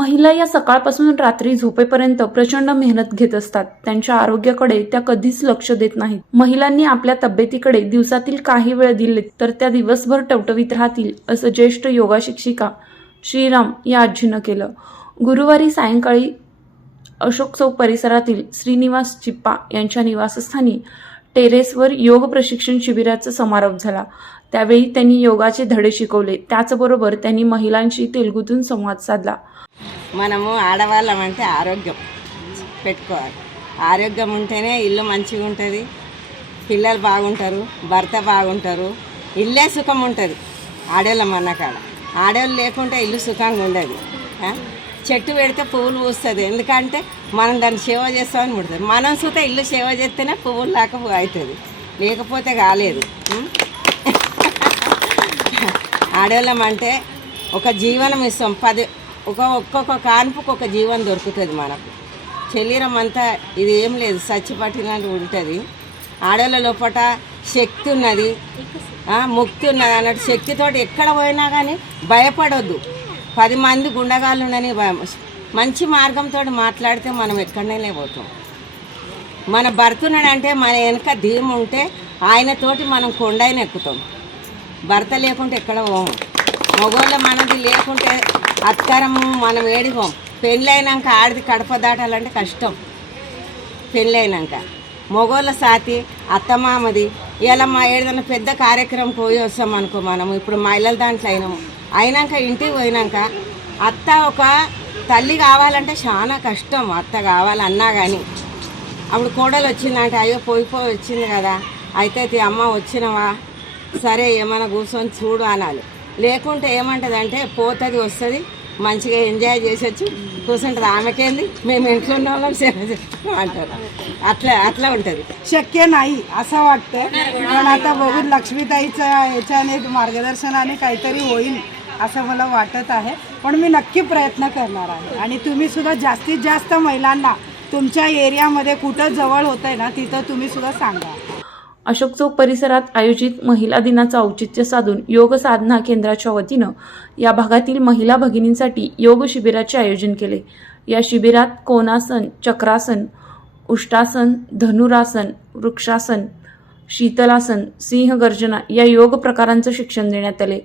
महिला या सकाळपासून रात्री झोपेपर्यंत प्रचंड मेहनत घेत असतात. त्यांच्या आरोग्याकडे त्या कधीच लक्ष देत नाहीत. महिलांनी आपल्या तब्येतीकडे दिवसातील काही वेळ दिले तर त्या दिवसभर टवटवीत राहतील, असं ज्येष्ठ योगा शिक्षिका श्रीराम या आजीनं केलं. गुरुवारी सायंकाळी अशोक चौक परिसरातील श्रीनिवास चिप्पा यांच्या निवासस्थानी टेरेसवर योग प्रशिक्षण शिबिराचा समारोप झाला. त्यावेळी त्यांनी योगाचे धडे शिकवले. त्याचबरोबर त्यांनी महिलांशी तेलुगुतून संवाद साधला. మనము ఆడవాళ్ళం అంటే ఆరోగ్యం పెట్టుకోవాలి. ఆరోగ్యం ఉంటేనే ఇల్లు మంచిగా ఉంటుంది, పిల్లలు బాగుంటారు, భర్త బాగుంటారు, ఇల్లే సుఖం ఉంటుంది. ఆడవాళ్ళం అన్నకాడ ఆడవాళ్ళు లేకుంటే ఇల్లు సుఖంగా ఉండదు. చెట్టు పెడితే పువ్వులు పూస్తుంది, ఎందుకంటే మనం దాన్ని సేవ చేస్తామని పుడుతుంది. మనం సుత ఇల్లు సేవ చేస్తేనే పువ్వులు లాగా అవుతుంది, లేకపోతే కాలేదు. ఆడవాళ్ళం అంటే ఒక జీవనం ఇస్తాం. ఒక్కొక్క కాన్పుకు ఒక జీవనం దొరుకుతుంది మనకు. శరీరం అంతా ఇది ఏం లేదు, చచ్చిపట్టినట్టు ఉంటుంది. ఆడవాళ్ళ లోపల శక్తి ఉన్నది, ముక్తి ఉన్నది అన్నట్టు. శక్తితోటి ఎక్కడ పోయినా కానీ భయపడొద్దు. 10 మంది గుండగాళ్ళు ఉండని మంచి మార్గంతో మాట్లాడితే మనం ఎక్కడనే పోతాం. మన భర్త ఉన్నాడంటే మన వెనక ధీము ఉంటే ఆయనతోటి మనం కొండైన ఎక్కుతాం. భర్త లేకుంటే ఎక్కడ పోము. మగవాళ్ళ మనది లేకుంటే అత్కరము, మనం ఏడిపోం. పెళ్ళైనాక ఆడిది కడప దాటాలంటే కష్టం. పెళ్ళైనాక మగవాళ్ళ సాతి అత్తమామది. ఇలా మా ఏదైనా పెద్ద కార్యక్రమం పోయి వస్తాం అనుకో, మనము ఇప్పుడు మహిళల దాంట్లో అయినాక ఇంటికి పోయినాక అత్త ఒక తల్లి కావాలంటే చాలా కష్టం. అత్త కావాలన్నా కానీ అప్పుడు కోడలు వచ్చిందంటే అయ్యో పోయి వచ్చింది కదా, అయితే అమ్మ వచ్చినవా, సరే ఏమైనా కూర్చొని చూడు అనాలి. లేకుంటే ఏమంటుందంటే పోతుంది వస్తుంది, మంచిగా ఎంజాయ్ చేసొచ్చు కూర్చుంటుంది. आमेकेंदी మేము ఇంట్లో ఉన్న వాళ్ళం సేవ చేస్తాం అంటారు. అట్లా ఉంటుంది. शक्य नाही असं वाटतं, पण आता बघू लक्ष्मीताईच्या याच्याने मार्गदर्शनाने काहीतरी होईल असं मला वाटत आहे. पण मी नक्की प्रयत्न करणार आहे. आणि तुम्ही सुद्धा जास्तीत जास्त महिलांना तुमच्या एरियामध्ये कुठं जवळ होतंय ना तिथं तुम्ही सुद्धा सांगा. अशोक चौक परिसरात आयोजित महिला दिनाचं औचित्य साधून योग साधना केंद्राच्या वतीनं या भागातील महिला भगिनींसाठी योग शिबिराचे आयोजन केले. या शिबिरात कोणासन, चक्रासन, उष्टासन, धनुरासन, वृक्षासन, शीतलासन, सिंह गर्जना या योग प्रकारांचं शिक्षण देण्यात आले.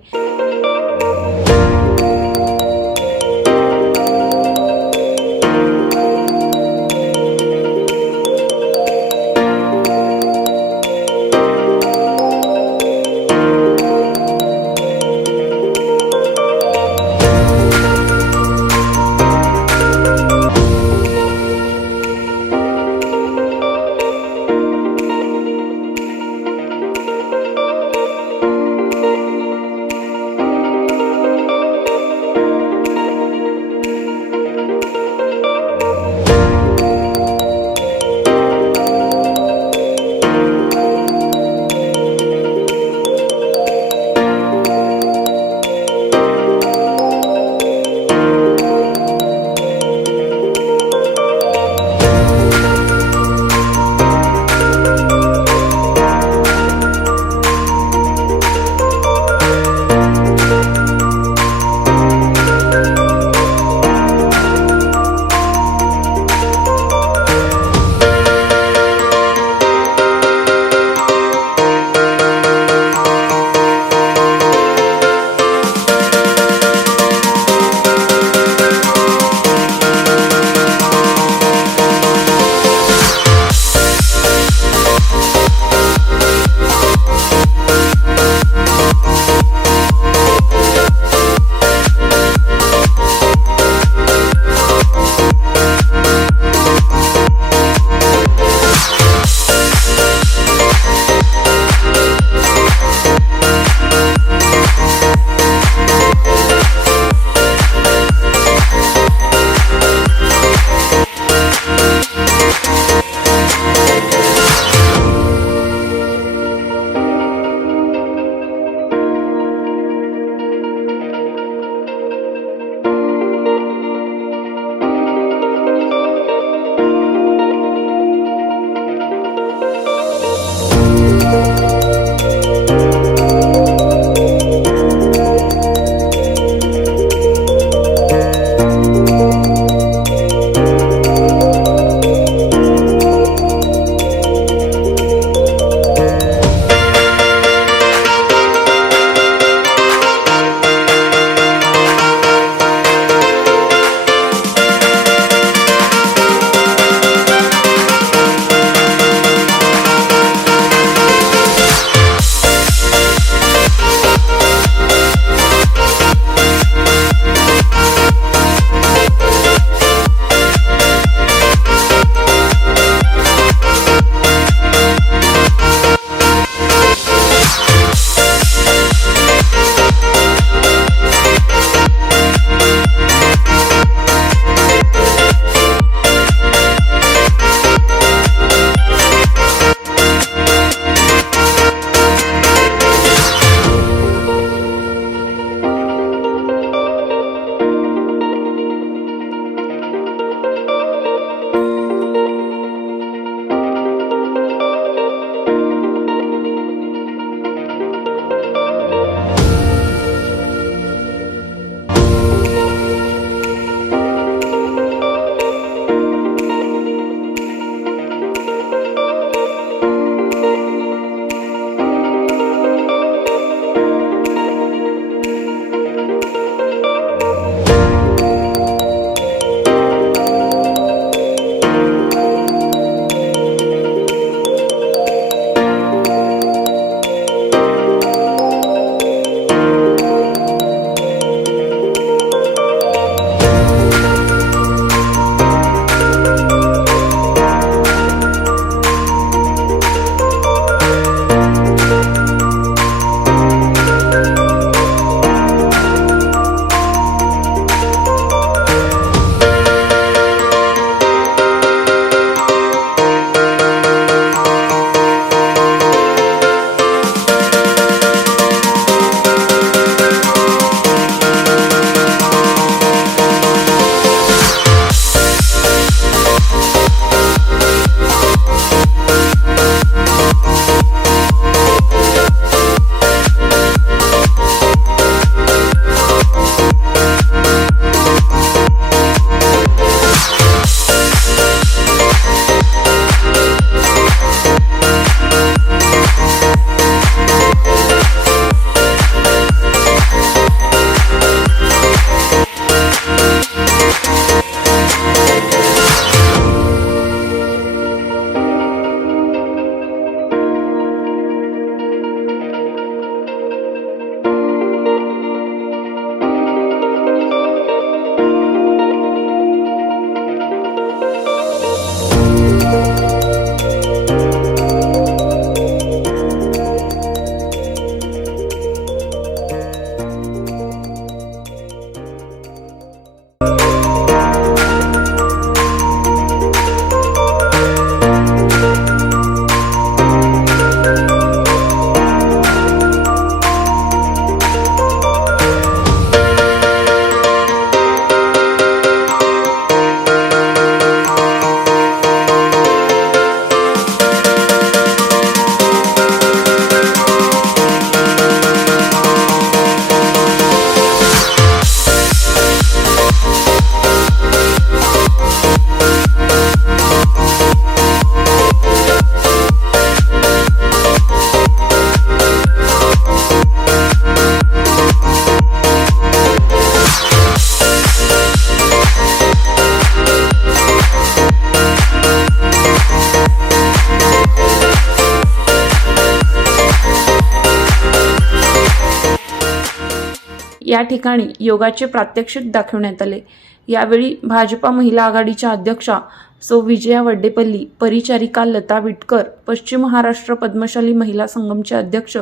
या ठिकाणी योगाचे प्रात्यक्षिक दाखवण्यात आले। यावेळी भाजपा महिला आघाडीच्या अध्यक्षा सौ विजया वड्डेपल्ली, परिचारिका लता विटकर, पश्चिम महाराष्ट्र पद्मशाली महिला संगमचे अध्यक्ष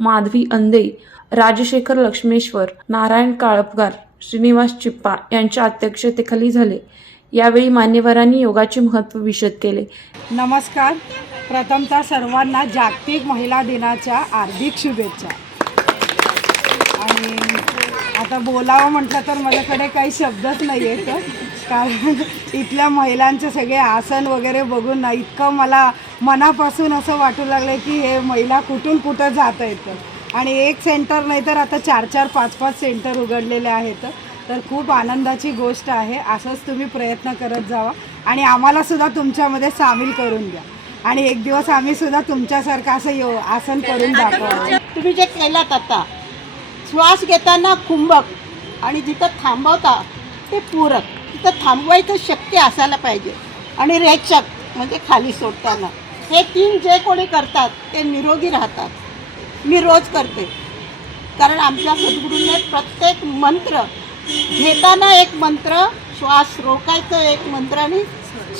माधवी अंदे, राजशेखर लक्ष्मेश्वर, नारायण काळपगार, श्रीनिवास चिप्पा यांच्या अध्यक्षतेखाली झाले। यावेळी मान्यवरांनी योगाचे महत्त्व विशद केले। नमस्कार, प्रथमतः सर्वांना जागतिक महिला दिनाच्या हार्दिक शुभेच्छा। आणि आता बोलावं म्हटलं तर माझ्याकडे काही शब्दच नाही आहेत, कारण इथल्या महिलांचे सगळे आसन वगैरे बघून ना इतकं मला मनापासून असं वाटू लागलं की हे महिला कुठून कुठं जात आहेत। आणि एक सेंटर नाही तर आता 4-4, 5-5 सेंटर उघडलेले आहेत, तर खूप आनंदाची गोष्ट आहे। असंच तुम्ही प्रयत्न करत जावा आणि आम्हालासुद्धा तुमच्यामध्ये सामील करून द्या आणि एक दिवस आम्हीसुद्धा तुमच्यासारखं असं आसन करून दाखवू। तुम्ही जे केलात आता, श्वास घेताना कुंभक आणि जिथं थांबवता ते पूरक, तिथं थांबवायचं शक्य असायला पाहिजे, आणि रेचक म्हणजे खाली सोडताना, हे 3 जे कोणी करतात ते निरोगी राहतात। मी रोज करते, कारण आमच्या सद्गुरूंनी प्रत्येक मंत्र घेताना एक मंत्र, श्वास रोकायचं एक मंत्र आणि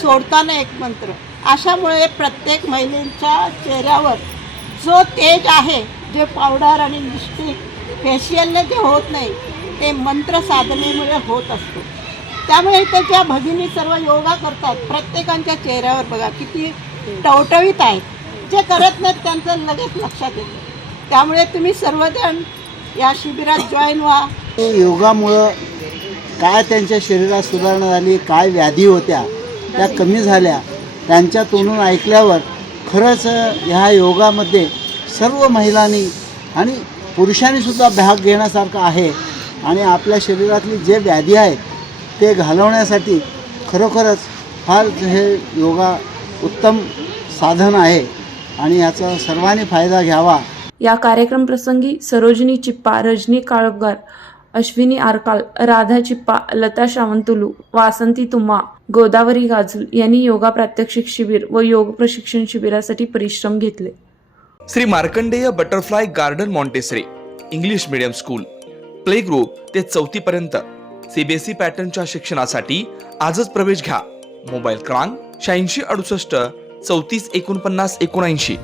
सोडताना एक मंत्र, अशामुळे प्रत्येक महिलेच्या चेहऱ्यावर जो तेज आहे, जे पावडर आणि लिपस्टिक फेशियलने जे होत नाही ते मंत्र साधनेमुळे होत असतो। त्यामुळे इथे ज्या भगिनी सर्व योगा करतात, प्रत्येकांच्या चेहऱ्यावर बघा किती टवटवीत आहेत, जे करत नाहीत त्यांचं लगेच लक्षात येतं। त्यामुळे तुम्ही सर्वजण या शिबिरात जॉईन व्हा। योगामुळं काय त्यांच्या शरीरात सुधारणा झाली, काय व्याधी होत्या त्या कमी झाल्या, त्यांच्या तोंडून ऐकल्यावर खरंच ह्या योगामध्ये सर्व महिलांनी आणि पुरुषांनीसुद्धा भाग घेण्यासारखं आहे। आणि आपल्या शरीरातली जे व्याधी आहेत ते घालवण्यासाठी खरोखरच फार हे योगा उत्तम साधन आहे आणि याचा सर्वांनी फायदा घ्यावा। या कार्यक्रम प्रसंगी सरोजिनी चिप्पा, रजनी काळपगार, अश्विनी आरकाल, राधा चिप्पा, लता शावंतुलू, वासंती तुम्मा, गोदावरी गाजूल यांनी योगा प्रात्यक्षिक शिबिर व योग प्रशिक्षण शिबिरासाठी परिश्रम घेतले। Shri Markandey butterfly garden Montessori English medium school, play group ते 4थी पर्यंत सीबीएसई पॅटर्नच्या शिक्षणासाठी आजच प्रवेश घ्या। मोबाईल क्रमांक 8668 34 49 79।